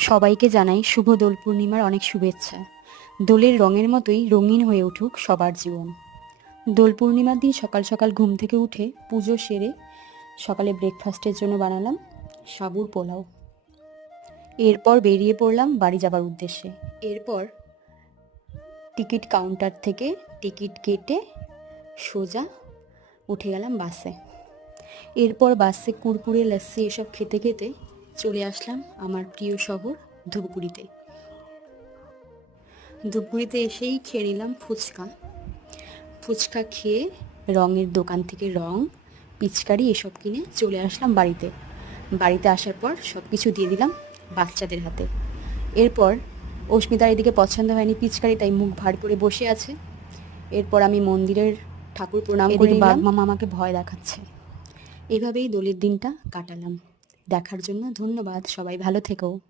সবাইকে জানাই শুভ দোল পূর্ণিমার অনেক শুভেচ্ছা। দোলের রঙের মতোই রঙিন হয়ে উঠুক সবার জীবন। দোল পূর্ণিমার দিন সকাল সকাল ঘুম থেকে উঠে পুজো সেরে সকালে ব্রেকফাস্টের জন্য বানালাম সাবুর পোলাও। এরপর বেরিয়ে পড়লাম বাড়ি যাবার উদ্দেশ্যে। এরপর টিকিট কাউন্টার থেকে টিকিট কেটে সোজা উঠে গেলাম বাসে। এরপর বাসে কুরকুরে লস্যি এসব খেতে খেতে চলে আসলাম আমার প্রিয় শহর ধূপগুড়িতে। ধূপগুড়িতে এসেই খেয়ে নিলাম ফুচকা। ফুচকা খেয়ে রঙের দোকান থেকে রং, পিচকারি এসব কিনে চলে আসলাম বাড়িতে। বাড়িতে আসার পর সব কিছু দিয়ে দিলাম বাচ্চাদের হাতে। এরপর অস্মিতার এদিকে পছন্দ হয়নি পিচকারি, তাই মুখ ভার করে বসে আছে। এরপর আমি মন্দিরের ঠাকুর প্রণাম করে নিলাম। বাগমামা আমাকে ভয় দেখাচ্ছে। এভাবেই দোলের দিনটা কাটালাম। দেখার জন্য ধন্যবাদ। সবাই ভালো থেকো।